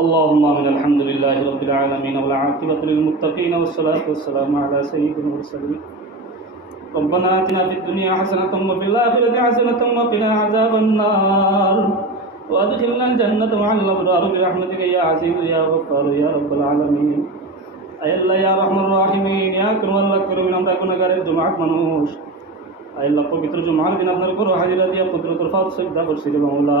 اللهم من الحمد لله رب العالمين والعاقبة للمتقين والصلاة والسلام على سيد المرسلين ربنا آتنا في الدنيا حسنة وفي الآخرة حسنة وقنا عذاب النار وأدخلنا الجنة مع الأبرار برحمتك يا عزيز يا غفار يا رب العالمين أي الله يا رحمن الراحمين يا أكرم الأكرمين আমরা গুণাগারের জমাত মানুষ আল্লাহ পবিত্র জুমার দিন আপনার উপর হাজিরা দিয়া কুদরতুল ফাত শ্রদ্ধা করছি রে মাওলা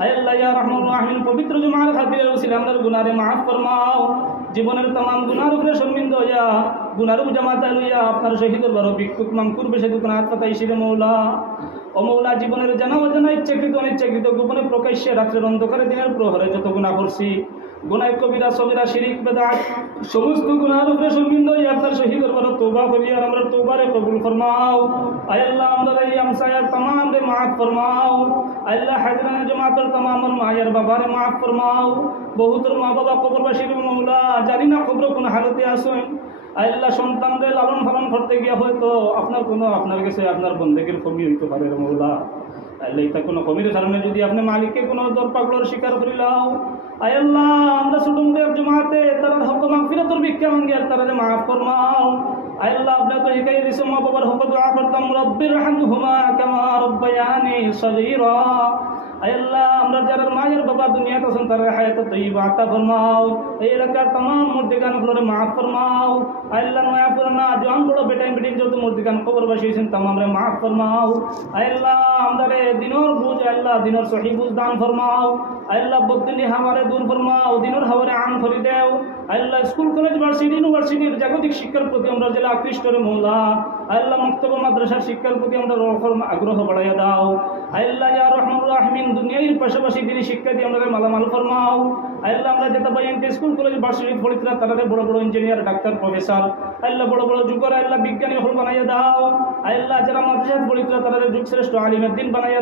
আল্লাহ, ইয়া রহমান রাহিম পবিত্র জুমার খাতিরে রসিল আমাদের গুনারে মাফ ফরমাও। জীবনের তমাম গুনার উপরে শর্মিন্দ হইয়া গুনার জামাতা লইয়া আপনার শহীদের বড় ভিক্ষুক মামকুর বেশে দুকুন আত্মাতা ইসিরে মৌলা। ও মৌলা, জীবনের জানা অজানা, ইচ্ছাকৃত, অনিচ্ছাকৃত, গোপনে প্রকাশ্যে রাত্রের অন্ধকারে দিনের প্রহরে যত গুণা করছি গুনায় কবিরা, সবিরা, শিরিক, বেদাত, সমস্ত গুনার উপরে শর্মিন্দ হইয়া, আপনার শহীদের বড় তোবা করিয়া আমরা তোবারে কবুল ফরমাও। আয়াল্লাহ আমরা এই আমসায়ার তামাম মাফ ফরমাও। আল্লাহ হাজরানা জমাতের তমাম মায়ের বাবার মাফ ফরমাও। বহুতর মা বাবা কবরবাসীর মৌলা, জানি না কবর কোন হালতে আসেন আল্লাহ সন্তানদের লালন ফালন করতে গিয়ে হয়তো আপনার কোনো আপনার কাছে আপনার বন্দেগীর কমি হইতে পারে মৌলা। আল্লাহ এটা কোনো কমির কারণে যদি আপনি মালিককে কোনো দরপাগলোর স্বীকার করিলাও আয় আল্লাহ আমরা ছোট মুখের জমাতে তারা হক মাগফিরাতুর ভিক্ষা মাঙ্গি আর তারা মাফ ফরমাও আয় আল্লাহ আপনি তো শিখাই দিছো মা বাবার হক দোয়া করতাম রব্বির হামহুমা কামা রব্বায়ানি সগীরা আয় আল্লাহ আমরা যারা মায়ের বাবা দুনিয়াতে আছেন তারা হায়াত তৈবা আতা ফরমাও এই এলাকার तमाम মুর্দিগান গুলোরে মাফ ফরমাও আয় আল্লাহ নয়া পুরানা জোয়ান বড় বেটাই বেটিন যত মুর্দিগান কবর বসিয়েছেন तमाम রে মাফ ফরমাও আয় আল্লাহ আমরা রে দিনর বুঝ, আল্লাহ দিনর সহি বুঝ দান ফরমাও। আল্লাহ বদিনী হাওয়ারে দূর ফরমাও, দিনর হাওয়ারে আম করি দেও। আল্লাহ স্কুল, কলেজ, ভার্সিটি, ইউনিভার্সিটির জাগতিক শিক্ষার প্রতি আমরা জেলা আকৃষ্ট মৌলা। আল্লাহ মক্তব্য মাদ্রাসার শিক্ষার প্রতি আমরা আগ্রহ বাড়াইয়া দাও। আল্লাহ ইয়া রহমান রাহমিন, দুনিয়ার পাশাপাশি তিনি শিক্ষা দিয়ে আমরা মালামাল ফরমাও। আল্লাহ আমরা যেতে পাই স্কুল, কলেজ, ভার্সিটি পড়িতরা তারা বড় বড় ইঞ্জিনিয়ার ডাক্তার প্রফেসর আল্লাহ বড় বড় যুগর আল্লাহ বিজ্ঞানী, হল বানাইয়া দাও। আল্লাহ যারা মাদ্রাসাত পড়িতরা তারা যুগ শ্রেষ্ঠ আলিমের দিন বানাইয়া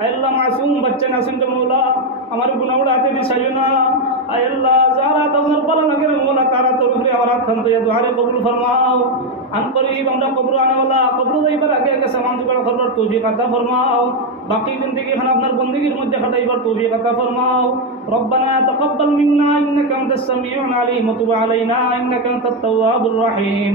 আল্লাহ মাসুম বাচ্চা আছেন রে মৌলা আমার গুনাগুলো হাতে দিছাইও না আয় আল্লাহ যারা তোমার পালা লাগে রে মৌলা তারা তোর উপরে আমার খান তো দুয়ারে কবুল ফরমাও আন করিব আমরা কবর আনেওয়ালা কবর যাইবার আগে আগে সামান জোগাড় করবার তৌফিক আতা ফরমাও বাকি জিন্দগি খান আপনার বন্দগির মধ্যে খাটাইবার তৌফিক আতা ফরমাও ربنا تقبل منا انك انت السميع العليم وتب علينا انك انت التواب الرحيم